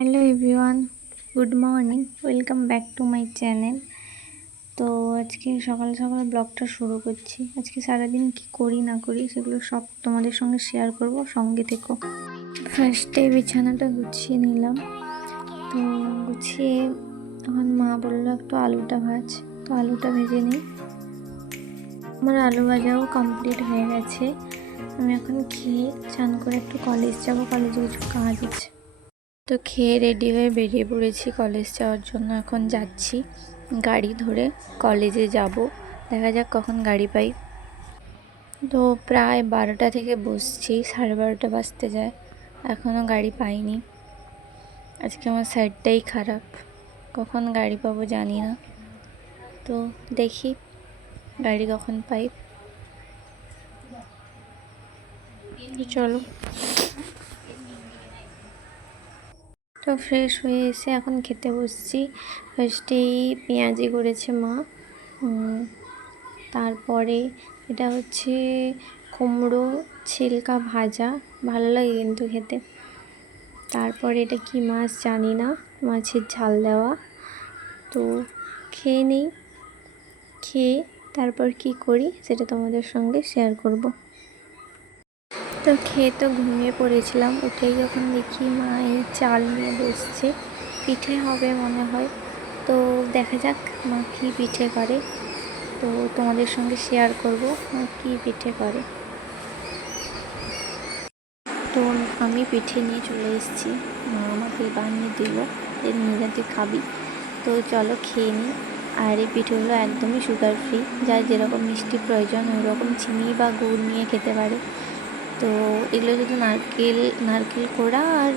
Hello everyone, good morning, welcome back to my channel. তো আজকে সকাল সকাল ব্লগটা শুরু করছি। আজকে সারাদিন কি করি না করি সেগুলো সব তোমাদের সঙ্গে শেয়ার করব, সঙ্গে থেকো। ফার্স্টে বিছানাটা গুছিয়ে নিলাম। তো গুছিয়ে তখন মা বললো একটু আলুটা ভাজ, তো আলুটা ভেজে নিই। আমার আলু ভাজাও কমপ্লিট হয়ে গেছে। আমি এখন খেয়ে চান করে একটু কলেজ যাব, কলেজে কিছু কাজ আছে। তো খেয়ে রেডি হয়ে বেরিয়ে পড়েছি কলেজ যাওয়ার জন্য। এখন যাচ্ছি গাড়ি ধরে কলেজে যাব, দেখা যাক কখন গাড়ি পাই। তো প্রায় 12টা থেকে বসছি, 12:30 বাজতে যায়, এখনও গাড়ি পাইনি। আজকে আমার সাইডটাই খারাপ, কখন গাড়ি পাবো জানি না। তো দেখি গাড়ি কখন পাই। চলো। তো ফ্রেশ হয়ে এসে এখন খেতে বসছি। ফার্স্টেই পেঁয়াজি করেছে মা, তারপরে এটা হচ্ছে কুমড়ো ছিলকা ভাজা, ভালো লাগে কিন্তু খেতে। তারপরে এটা কি মাছ জানি না, মাছের ঝাল দেওয়া। তো খেয়ে নিই, খেয়ে তারপর কি করি সেটা তোমাদের সঙ্গে শেয়ার করব। তো খেয়ে তো ঘুমিয়ে পড়েছিলাম, উঠেই যখন দেখি মা এই চাল নিয়ে বসছে, পিঠে হবে মনে হয়। তো দেখা যাক মা কী পিঠে করে, তো তোমাদের সঙ্গে শেয়ার করব মা কী পিঠে করে। তো আমি পিঠে নিয়ে চলে এসেছি, মা আমাকে বানিয়ে দিল যে নিয়ে যা তুই খাবি। তো চলো খেয়ে নিই। আর এই পিঠেগুলো একদমই সুগার ফ্রি, যার যেরকম মিষ্টি প্রয়োজন ওই রকম চিনি বা গুড় নিয়ে খেতে পারে। তো এগুলো শুধু নারকেল কোড়া আর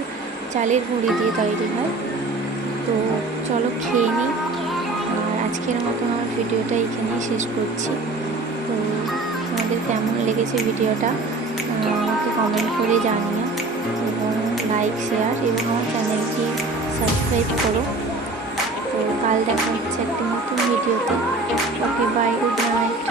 চালের গুঁড়ি দিয়ে তৈরি হয়। তো চলো খেয়ে নিই। আর আজকের মতন আমার ভিডিওটা এখানেই শেষ করছি। তো তোমাদের কেমন লেগেছে ভিডিওটা আমাকে কমেন্ট করে জানিও, এবং লাইক শেয়ার এবং আমার চ্যানেলটি সাবস্ক্রাইব করো। তো কাল দেখা হচ্ছে একটি নতুন ভিডিওতে। ওকে, বাই, গুড নাইট।